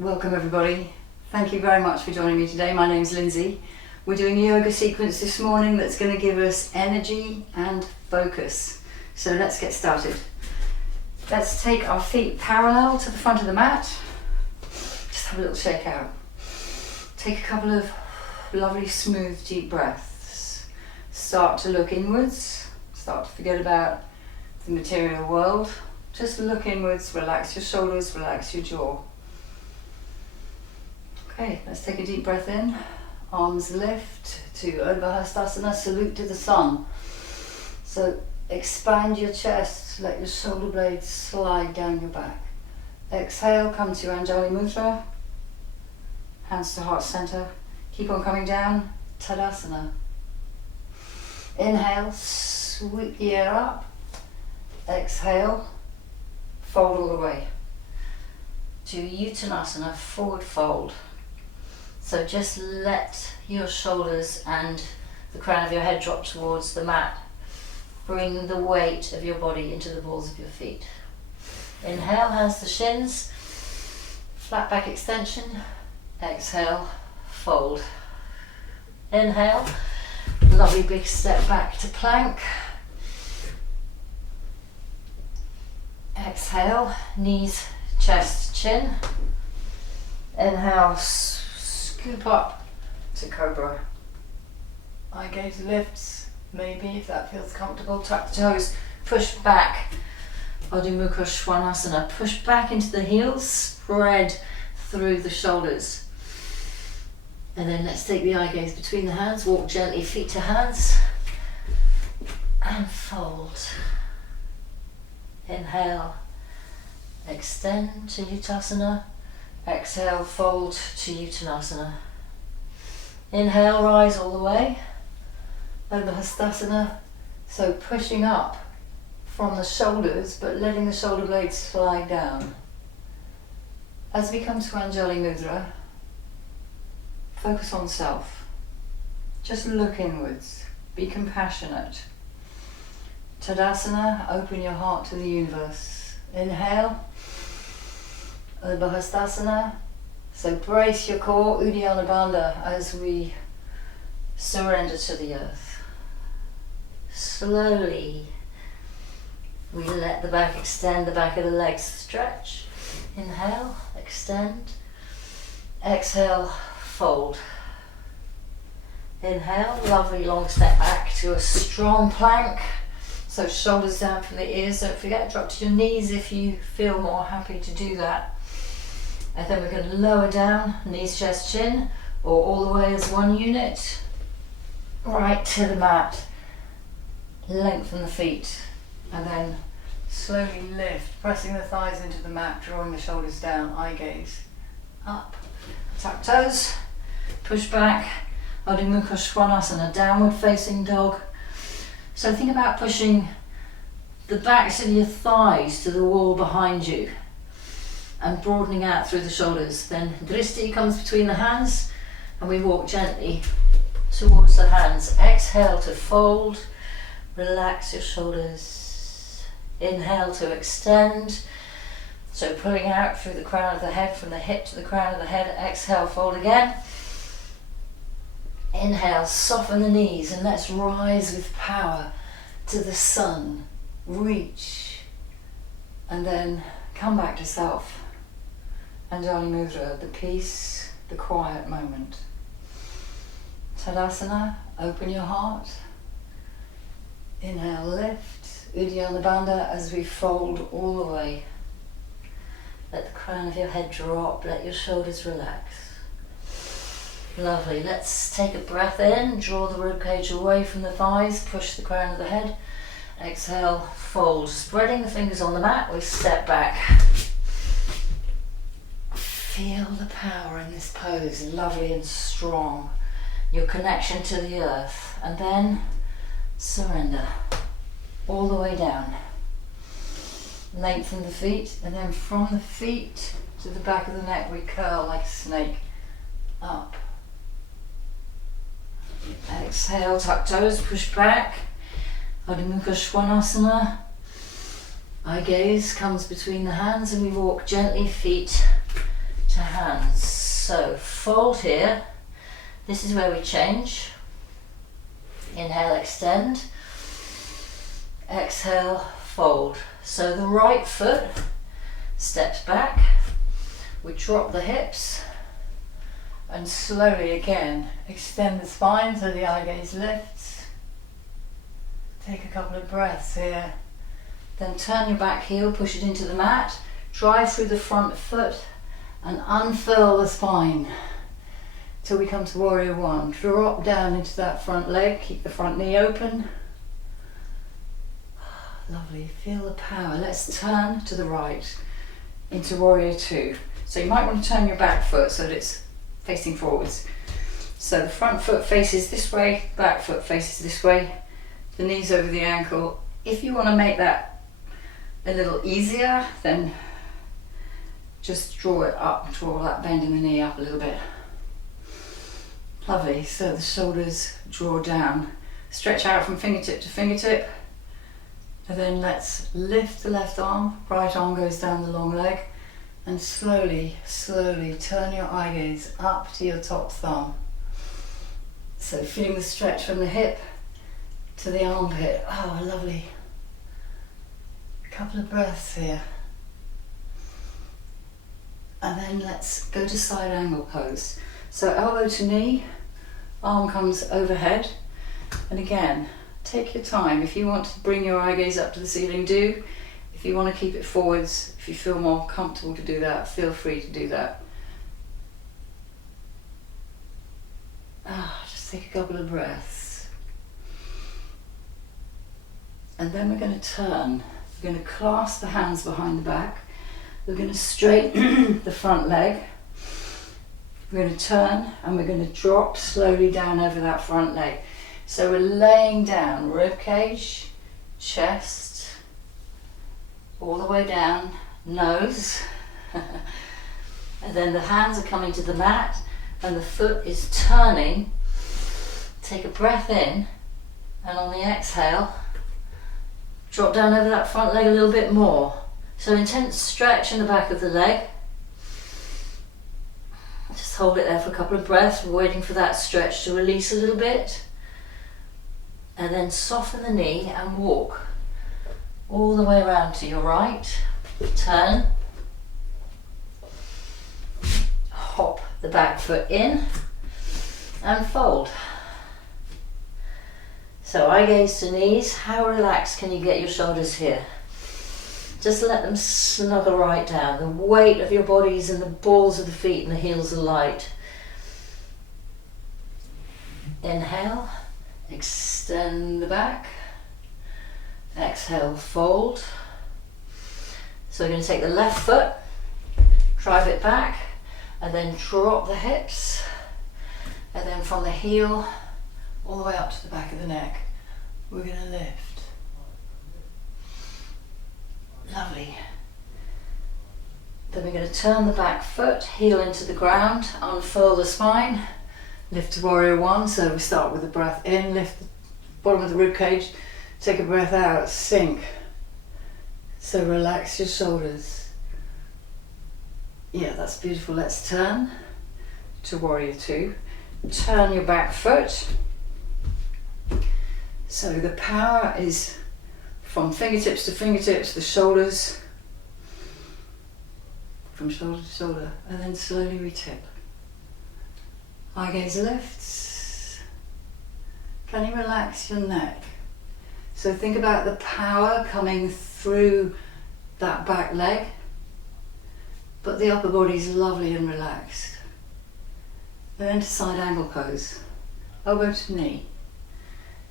Welcome everybody. Thank you very much for joining me today. My name's Lindsay. We're doing a yoga sequence this morning that's going to give us energy and focus. So let's get started. Let's take our feet parallel to the front of the mat. Just have a little shake out. Take a couple of lovely smooth deep breaths. Start to look inwards. Start to forget about the material world. Just look inwards, relax your shoulders, relax your jaw. Okay, let's take a deep breath in. Arms lift to Urdhva salute to the sun. So expand your chest, let your shoulder blades slide down your back. Exhale, come to Anjali Mudra. Hands to heart center. Keep on coming down, Tadasana. Inhale, sweep the air up. Exhale, fold all the way to Uttanasana, forward fold. So just let your shoulders and the crown of your head drop towards the mat. Bring the weight of your body into the balls of your feet. Inhale, hands to shins, flat back extension. Exhale, fold. Inhale, lovely big step back to plank. Exhale, knees, chest, chin. Inhale, scoop up to cobra. Eye gaze lifts, maybe if that feels comfortable. Tuck the toes, push back. Adho Mukha Svanasana. Push back into the heels, spread through the shoulders. And then let's take the eye gaze between the hands, walk gently feet to hands, and fold. Inhale, extend to Uttanasana. Exhale, fold to Uttanasana. Inhale, rise all the way. Urdhva. So pushing up from the shoulders, but letting the shoulder blades slide down. As we come to Anjali Mudra, focus on self. Just look inwards. Be compassionate. Tadasana, open your heart to the universe. Inhale, Urdhva. So brace your core, Uddiyana Bandha, as we surrender to the earth. Slowly, we let the back extend, the back of the legs stretch. Inhale, extend. Exhale, fold. Inhale, lovely long step back to a strong plank. So shoulders down from the ears, don't forget, drop to your knees if you feel more happy to do that. And then we're going to lower down, knees, chest, chin, or all the way as one unit, right to the mat. Lengthen the feet, and then slowly lift, pressing the thighs into the mat, drawing the shoulders down, eye gaze up. Tuck toes, push back, Adho Mukha Svanasana, downward facing dog. So think about pushing the backs of your thighs to the wall behind you and broadening out through the shoulders. Then Dristi comes between the hands and we walk gently towards the hands. Exhale to fold, relax your shoulders. Inhale to extend. So pulling out through the crown of the head, from the hip to the crown of the head. Exhale, fold again. Inhale, soften the knees and let's rise with power to the sun. Reach and then come back to self. Anjali Mudra, the peace, the quiet moment. Tadasana, open your heart. Inhale, lift. Uddiyana Bandha as we fold all the way. Let the crown of your head drop, let your shoulders relax. Lovely, let's take a breath in, draw the ribcage away from the thighs, push the crown of the head. Exhale, fold. Spreading the fingers on the mat, we step back. Feel the power in this pose, lovely and strong. Your connection to the earth. And then surrender. All the way down. Lengthen the feet, and then from the feet to the back of the neck, we curl like a snake. Up. Exhale, tuck toes, push back. Adho Mukha Svanasana. Eye gaze comes between the hands and we walk gently, feet to hands. So fold here. This is where we change. Inhale, extend. Exhale, fold. So the right foot steps back. We drop the hips and slowly again extend the spine so the eye gaze lifts. Take a couple of breaths here. Then turn your back heel, push it into the mat, drive through the front foot and unfurl the spine till we come to warrior one. Drop down into that front leg, keep the front knee open. Lovely, feel the power. Let's turn to the right into warrior two. So you might want to turn your back foot so that it's facing forwards. So the front foot faces this way, back foot faces this way, the knees over the ankle. If you want to make that a little easier, then just draw it up, draw that bend in the knee up a little bit. Lovely, so the shoulders draw down. Stretch out from fingertip to fingertip. And then let's lift the left arm, right arm goes down the long leg. And slowly, slowly turn your eye gaze up to your top thumb. So feeling the stretch from the hip to the armpit. Oh, lovely. A couple of breaths here. And then let's go to side angle pose. So elbow to knee, arm comes overhead. And again, take your time. If you want to bring your eye gaze up to the ceiling, do. If you want to keep it forwards, if you feel more comfortable to do that, feel free to do that. Just take a couple of breaths. And then we're going to turn. We're going to clasp the hands behind the back. We're going to straighten the front leg. We're going to turn and we're going to drop slowly down over that front leg. So we're laying down, rib cage, chest, all the way down, nose. And then the hands are coming to the mat and the foot is turning. Take a breath in and on the exhale, drop down over that front leg a little bit more. So intense stretch in the back of the leg. Just hold it there for a couple of breaths. We're waiting for that stretch to release a little bit. And then soften the knee and walk all the way around to your right. Turn. Hop the back foot in and fold. So eye gaze to knees. How relaxed can you get your shoulders here? Just let them snuggle right down. The weight of your bodies and the balls of the feet and the heels are light. Inhale, extend the back. Exhale, fold. So we're going to take the left foot, drive it back, and then drop the hips. And then from the heel all the way up to the back of the neck, we're going to lift. Lovely. Then we're going to turn the back foot, heel into the ground, unfurl the spine, lift to warrior one. So we start with the breath in, lift the bottom of the rib cage, take a breath out, sink. So relax your shoulders. Yeah, that's beautiful. Let's turn to warrior two. Turn your back foot. So the power is from fingertips to fingertips, the shoulders, from shoulder to shoulder, and then slowly we tip. Eye gaze lifts. Can you relax your neck? So think about the power coming through that back leg, but the upper body is lovely and relaxed. Then to side angle pose, elbow to knee.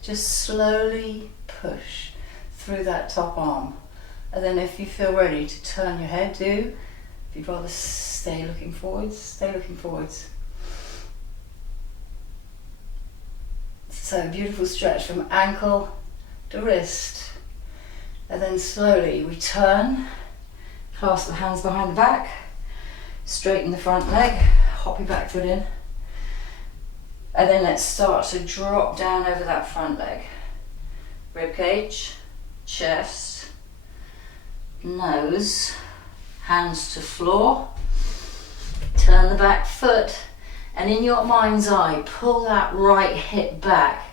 Just slowly push through that top arm. And then if you feel ready to turn your head, do. If you'd rather stay looking forwards, stay looking forwards. So beautiful stretch from ankle to wrist. And then slowly we turn, clasp the hands behind the back, straighten the front leg, hop your back foot in. And then let's start to drop down over that front leg. Rib cage, chest, nose, hands to floor. Turn the back foot, and in your mind's eye, pull that right hip back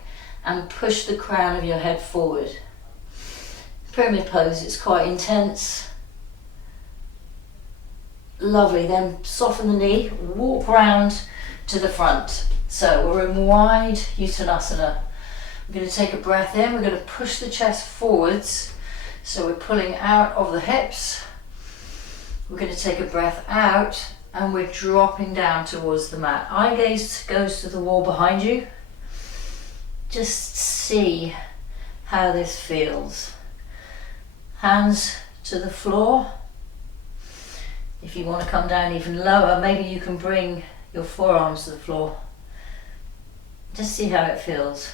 and push the crown of your head forward. Pyramid pose, it's quite intense. Lovely, then soften the knee, walk round to the front. So we're in wide Uttanasana. We're going to take a breath in, we're going to push the chest forwards. So we're pulling out of the hips. We're going to take a breath out and we're dropping down towards the mat. Eye gaze goes to the wall behind you. Just see how this feels. Hands to the floor. If you want to come down even lower, maybe you can bring your forearms to the floor. Just see how it feels.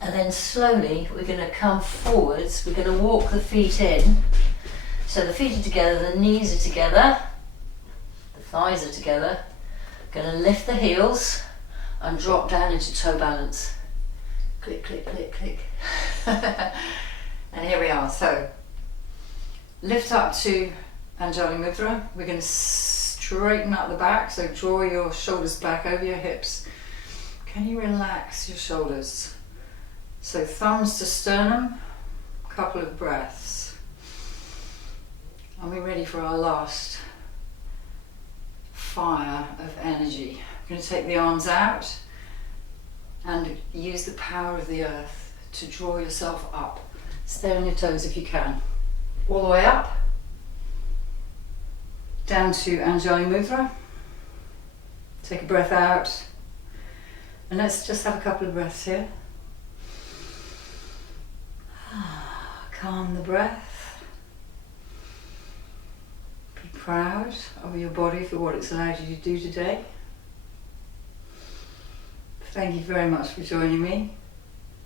And then slowly we're going to come forwards. We're going to walk the feet in. So the feet are together, the knees are together, the thighs are together. Going to lift the heels and drop down into toe balance. Click, click, click, click. And here we are. So lift up to Anjali Mudra. We're going to straighten up the back. So draw your shoulders back over your hips. Can you relax your shoulders? So thumbs to sternum, couple of breaths. Are we ready for our last fire of energy? I'm going to take the arms out and use the power of the earth to draw yourself up. Stay on your toes if you can. All the way up, down to Anjali Mudra. Take a breath out, and let's just have a couple of breaths here. Calm the breath. Be proud of your body for what it's allowed you to do today. Thank you very much for joining me.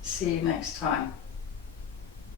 See you next time.